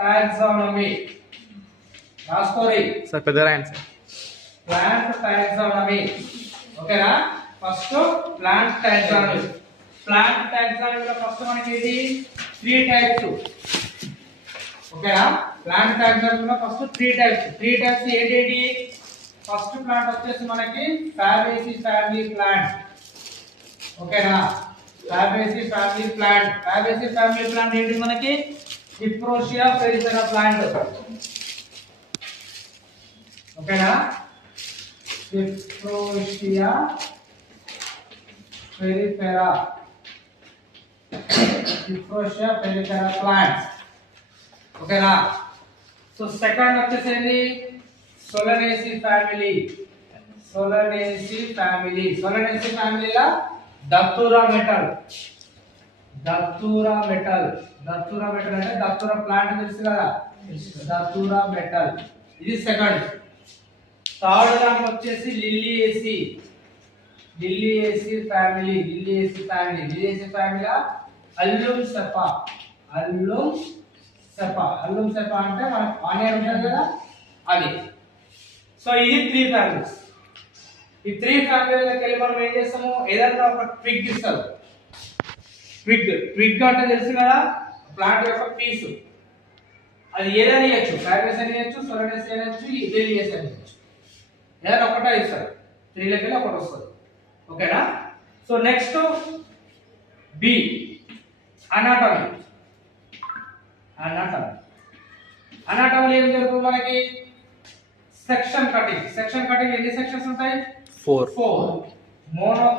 taxonomy. రాసుకోరి sir పెద్ద రాయండి sir. Plant taxonomy. ఓకేనా? First plant taxonomy. ప్లాంట్ టాక్సానమీలో ఫస్ట్ మనకి ఇది 3 టైప్స్. ఓకేనా? ప్లాంట్ టాక్సానమీలో ఫస్ట్ 3 టైప్స్. 3 టైప్స్ ఏంటి? ఫస్ట్ ప్లాంట్ వచ్చేసి మనకి ఫ్యాబేసి ఫ్యామిలీ ప్లాంట్. ఓకేనా? Fabaceae family plant. Fabaceae family plant ఏంటి మనకి? డిప్రోషియా పెరిఫెరా ప్లాంట్. ఓకేనా? డిప్రోషియా పెరిఫెరా. డిప్రోషియా పెరిఫెరా ప్లాంట్స్. ఓకేనా? సో సెకండ్ వచ్చేసి Solanaceae family. Solanaceae family. Solanaceae ఫ్యామిలీలా Datura metel. Datura metel. Datura metel అంటే దత్తూరా ప్లాంట్ తెలుసు కదా, దత్తూరా మెటల్. ఇది సెకండ్. థర్డ్ దాంట్లో వచ్చేసి Liliaceae. Liliaceae family. Liliaceae family. Liliaceae ఫ్యామిలీలా Allium cepa. Allium cepa. Allium cepa అంటే మనకు ఆనియన్ ఉంటుంది కదా, అది. సో ఇది 3 ఫ్యామిలీస్. ఈ 3 ఫ్యామిలీలోకి వెళ్ళి మనం ఏం చేస్తాము, ఏదైనా ఒక ట్విగ్ ఇస్తారు. ట్విగ్ అంటే తెలుసు కదా, ప్లాంట్ యొక్క పీస్. అది ఏదైనా ఇవ్వచ్చు. ఫ్యాబేసి అని ఇవ్వచ్చు, సోలనేసి అని ఇవ్వచ్చు, లిల్లియేసి అని ఇవ్వచ్చు. ఏదైనా ఒకటే ఇస్తారు. 3 లోకి వెళ్ళి ఒకటి వస్తుంది. ఓకేనా? So next B anatomy. Anatomy. అనాటమీలో ఏం జరుగుతుంది మనకి? Section cutting. సెక్షన్ కటింగ్ ఎన్ని సెక్షన్స్ ఉంటాయి? 4. మోనో